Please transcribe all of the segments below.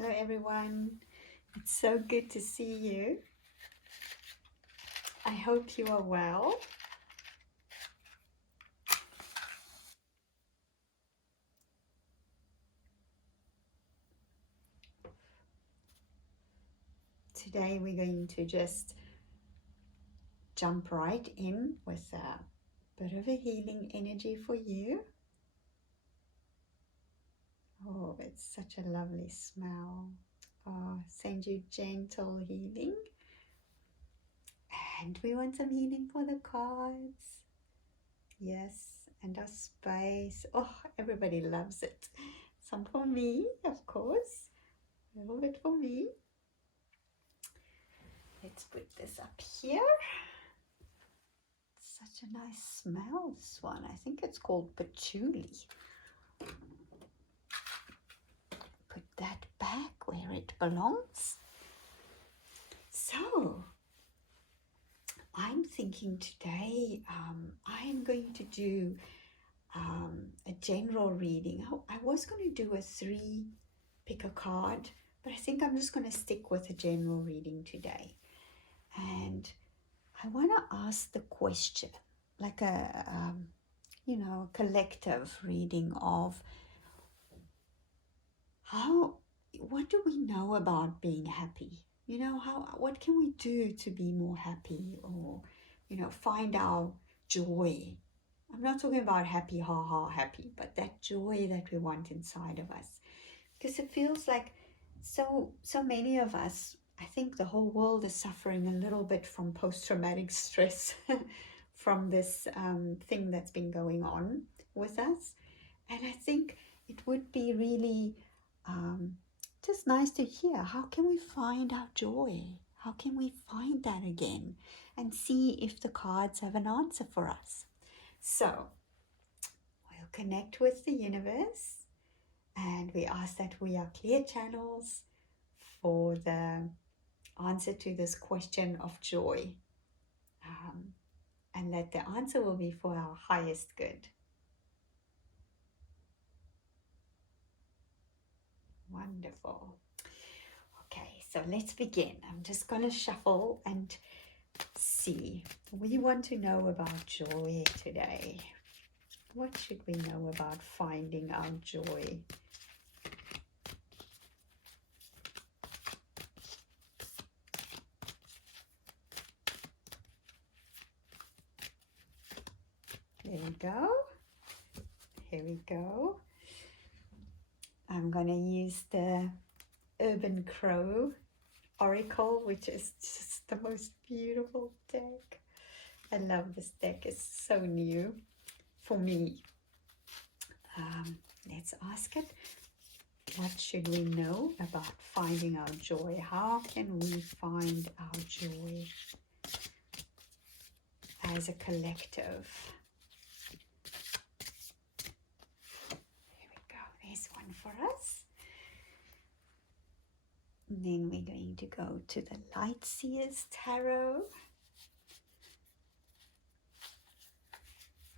Hello everyone, it's so good to see you. I hope you are well. Today we're going to just jump right in with a bit of a healing energy for you. Oh, it's such a lovely smell. Oh, send you gentle healing. And we want some healing for the cards. Yes, and our space. Oh, everybody loves it. Some for me, of course. A little bit for me. Let's put this up here. Such a nice smell, this one. I think it's called patchouli. Put that back where it belongs. So, I'm thinking today I'm going to do a general reading. I was going to do a 3 pick a card, but I think I'm just going to stick with a general reading today. And I want to ask the question, like a collective reading of what do we know about being happy? What can we do to be more happy, or, find our joy? I'm not talking about happy, happy, but that joy that we want inside of us. Because it feels like so many of us, I think the whole world is suffering a little bit from post-traumatic stress from this thing that's been going on with us. And I think it would be really just nice to hear, how can we find our joy? How can we find that again? And see if the cards have an answer for us. So we'll connect with the universe. And we ask that we are clear channels for the answer to this question of joy. And that the answer will be for our highest good. Wonderful. Okay, so let's begin. I'm just going to shuffle and see. We want to know about joy today. What should we know about finding our joy? There we go. Here we go. I'm going to use the Urban Crow Oracle, which is just the most beautiful deck. I love this deck. It's so new for me. Let's ask it. What should we know about finding our joy? How can we find our joy as a collective? There we go. There's one for us. And then we're going to go to the Light Seers Tarot.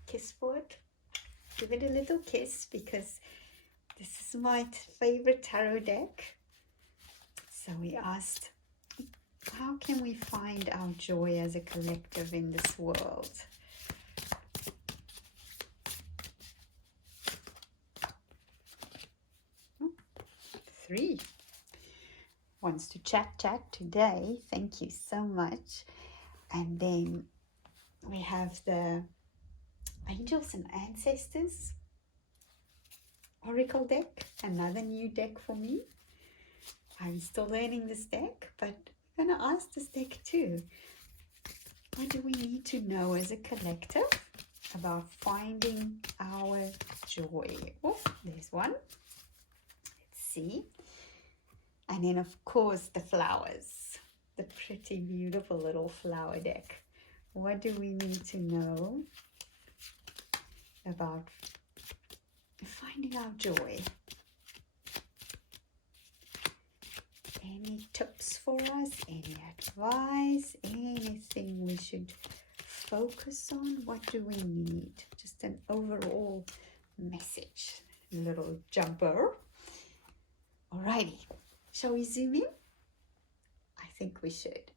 Kiss for it. Give it a little kiss, because this is my favorite tarot deck. So we asked, how can we find our joy as a collective in this world? Oh, 3 wants to chat today. Thank you so much. And then we have the Angels and Ancestors Oracle deck, another new deck for me. I'm still learning this deck, but I'm going to ask this deck too. What do we need to know as a collective about finding our joy? Oh, there's one. Let's see. And then, of course, the flowers. The pretty, beautiful little flower deck. What do we need to know about finding our joy? Any tips for us? Any advice? Anything we should focus on? What do we need? Just an overall message. Little jumper. Alrighty. Shall we zoom in? I think we should.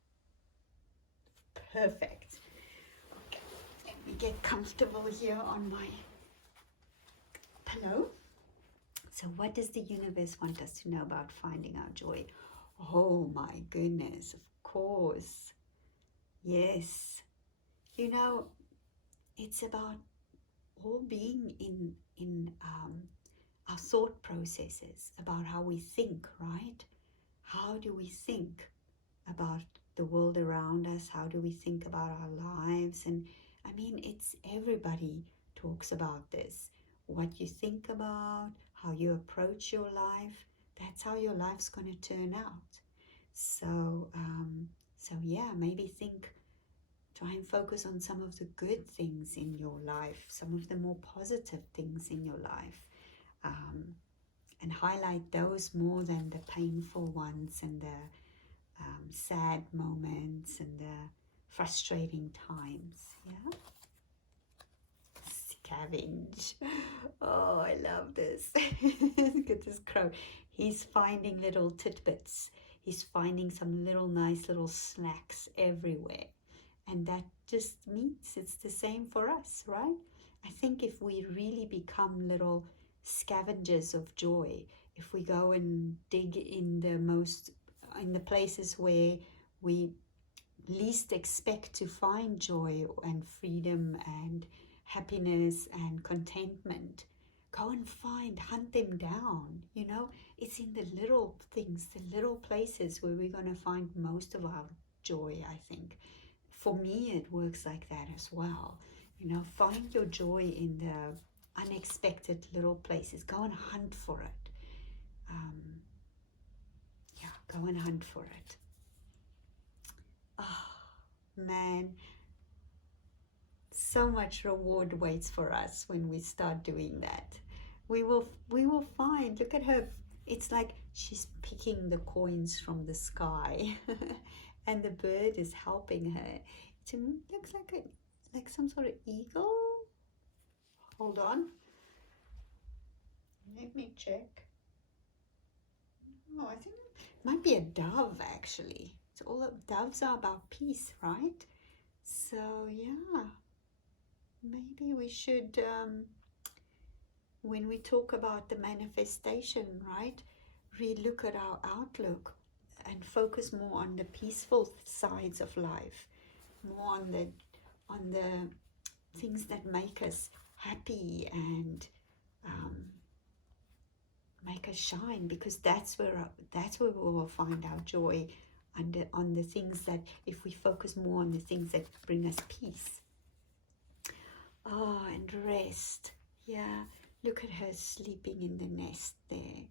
Perfect. Okay, let me get comfortable here on my pillow. So what does the universe want us to know about finding our joy? Oh my goodness, of course. Yes. You know, it's about all being in our thought processes, about how we think, right? How do we think about the world around us? How do we think about our lives? And I mean, it's everybody talks about this. What you think about, how you approach your life, that's how your life's going to turn out. So, yeah, maybe try and focus on some of the good things in your life, some of the more positive things in your life, and highlight those more than the painful ones and the sad moments and the frustrating times. Yeah. Scavenge. Oh, I love this. Look at this crow. He's finding little tidbits. He's finding some little nice little snacks everywhere. And that just means it's the same for us, right? I think if we really become little scavengers of joy, if we go and dig in the places where we least expect to find joy and freedom and happiness and contentment, go and hunt them down. It's in the little things, the little places where we're going to find most of our joy, I think. For me, it works like that as well. Find your joy in the unexpected little places. Go and hunt for it. Go and hunt for it. Oh, man. So much reward waits for us when we start doing that. We will find, look at her. It's like she's picking the coins from the sky and the bird is helping her. It looks like some sort of eagle. Hold on. Let me check. Oh, I think it might be a dove actually. Doves are about peace, right? So yeah, maybe we should, when we talk about the manifestation, right, relook at our outlook and focus more on the peaceful sides of life, more on the things that make us happy and make us shine, because that's where we will find our joy, on the things that, if we focus more on the things that bring us peace. Oh, and rest. Yeah, look at her sleeping in the nest there.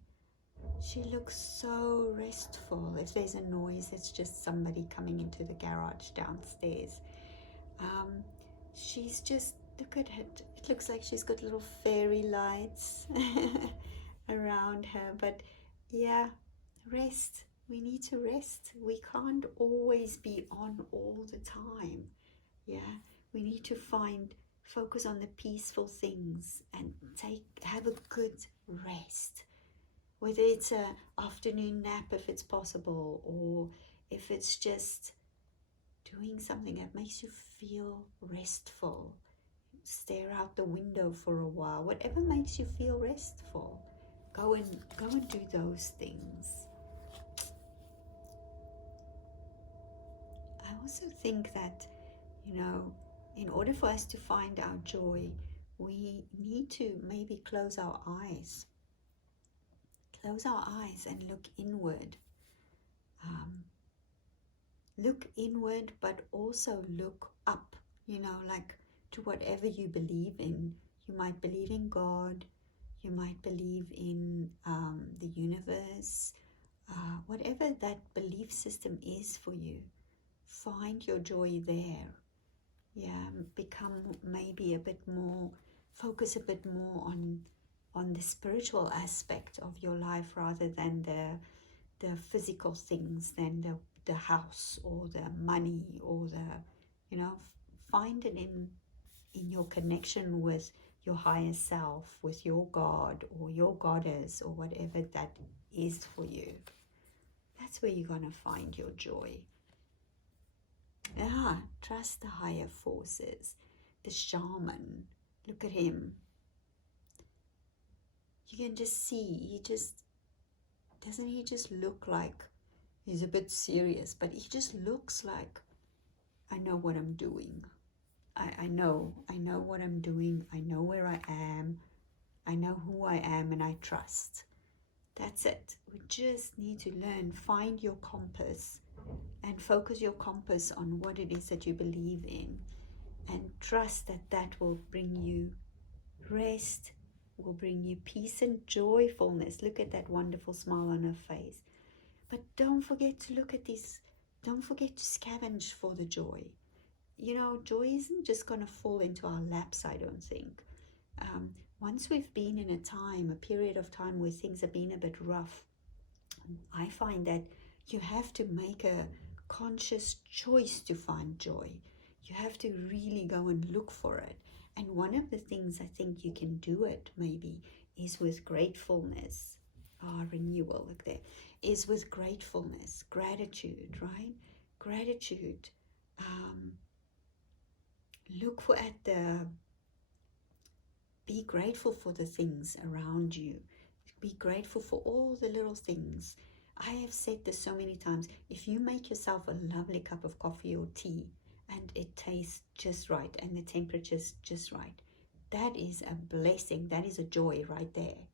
She looks so restful. If there's a noise, it's just somebody coming into the garage downstairs. She's just, look at it. It looks like she's got little fairy lights around her. But yeah, rest. We need to rest. We can't always be on all the time. Yeah, we need to focus on the peaceful things and have a good rest. Whether it's an afternoon nap if it's possible, or if it's just doing something that makes you feel restful. Stare out the window for a while. Whatever makes you feel restful, go and do those things. I also think that, in order for us to find our joy, we need to maybe close our eyes. Close our eyes and look inward. Look inward, but also look up, like to whatever you believe in. You might believe in God. You might believe in the universe. Whatever that belief system is for you, find your joy there. Yeah, become maybe focus a bit more on the spiritual aspect of your life rather than the physical things, than the house or the money or find it in your connection with your higher self, with your God or your goddess or whatever that is for you. That's where you're going to find your joy. Trust the higher forces. The shaman, look at him. You can just see, doesn't he just look like he's a bit serious, but he just looks like, I know what I'm doing. I know what I'm doing. I know where I am. I know who I am, and I trust. That's it. We just need to learn, find your compass and focus your compass on what it is that you believe in, and trust that that will bring you rest, will bring you peace and joyfulness. Look at that wonderful smile on her face. But don't forget to look at this. Don't forget to scavenge for the joy. You know, joy isn't just going to fall into our laps, I don't think. Once we've been in a period of time where things have been a bit rough, I find that you have to make a conscious choice to find joy. You have to really go and look for it. And one of the things I think you can do it maybe is with gratefulness. Renewal, look there, is with gratefulness, gratitude, right? Gratitude. Look for be grateful for the things around you. Be grateful for all the little things. I have said this so many times. If you make yourself a lovely cup of coffee or tea and it tastes just right and the temperature's just right, that is a blessing. That is a joy right there,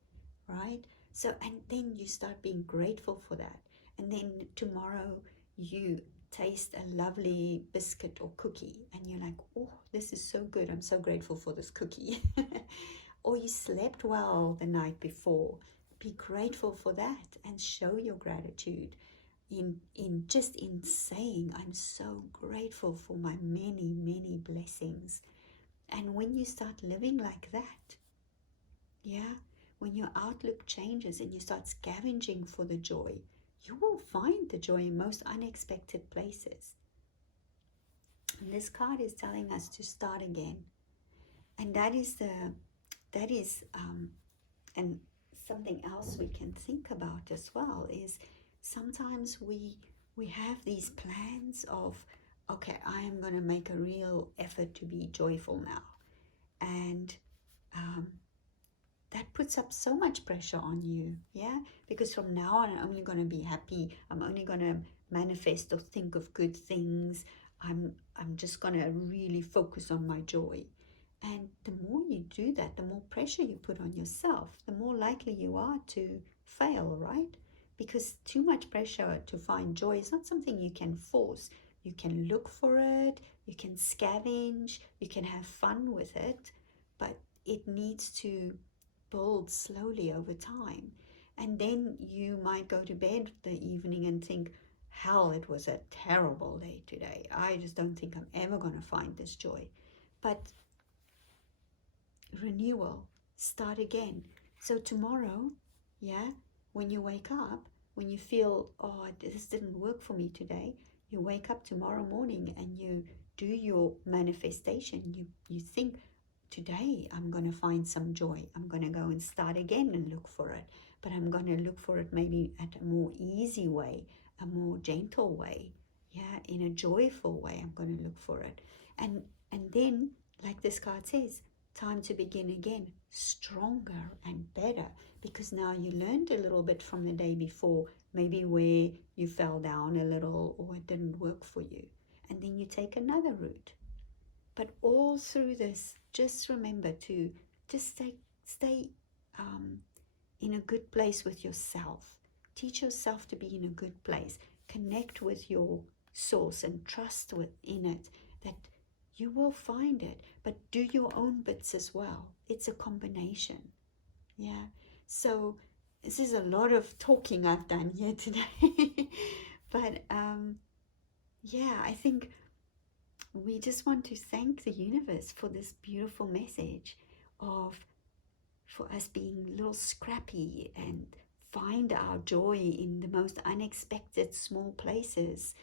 right? So, and then you start being grateful for that. And then tomorrow you taste a lovely biscuit or cookie and you're like, oh, this is so good. I'm so grateful for this cookie. Or you slept well the night before. Be grateful for that and show your gratitude in saying, I'm so grateful for my many, many blessings. And when you start living like that, when your outlook changes and you start scavenging for the joy, you will find the joy in most unexpected places. And this card is telling us to start again. And and something else we can think about as well is sometimes we have these plans of, okay, I am going to make a real effort to be joyful now. And that puts up so much pressure on you, because from now on I'm only going to be happy. I'm only going to manifest or think of good things. I'm just going to really focus on my joy. And the more you do that, the more pressure you put on yourself, the more likely you are to fail, right? Because too much pressure to find joy is not something you can force. You can look for it, you can scavenge, you can have fun with it, but it needs to build slowly over time. And then you might go to bed the evening and think, hell, it was a terrible day today. I just don't think I'm ever going to find this joy. But renewal, start again. So tomorrow, when you wake up, when you feel, oh, this didn't work for me today, you wake up tomorrow morning and you do your manifestation. You think, today I'm going to find some joy. I'm going to go and start again and look for it. But I'm going to look for it maybe at a more easy way, a more gentle way, in a joyful way. I'm going to look for it. And then, like this card says, time to begin again, stronger and better, because now you learned a little bit from the day before, maybe where you fell down a little or it didn't work for you. And then you take another route. But all through this, just remember to just stay in a good place with yourself. Teach yourself to be in a good place. Connect with your source and trust in it, that you will find it. But do your own bits as well. It's a combination. So this is a lot of talking I've done here today. But I think we just want to thank the universe for this beautiful message for us being a little scrappy and find our joy in the most unexpected small places.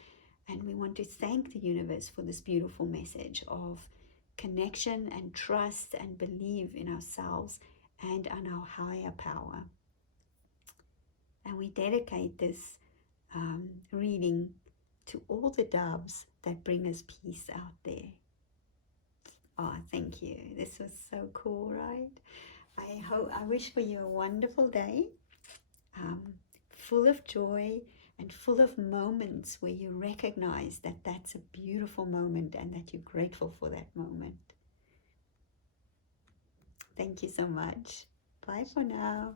And we want to thank the universe for this beautiful message of connection and trust and believe in ourselves and on our higher power. And we dedicate this reading to all the doves that bring us peace out there. Oh, thank you. This was so cool, right? I wish for you a wonderful day, full of joy and full of moments where you recognize that that's a beautiful moment and that you're grateful for that moment. Thank you so much. Bye for now.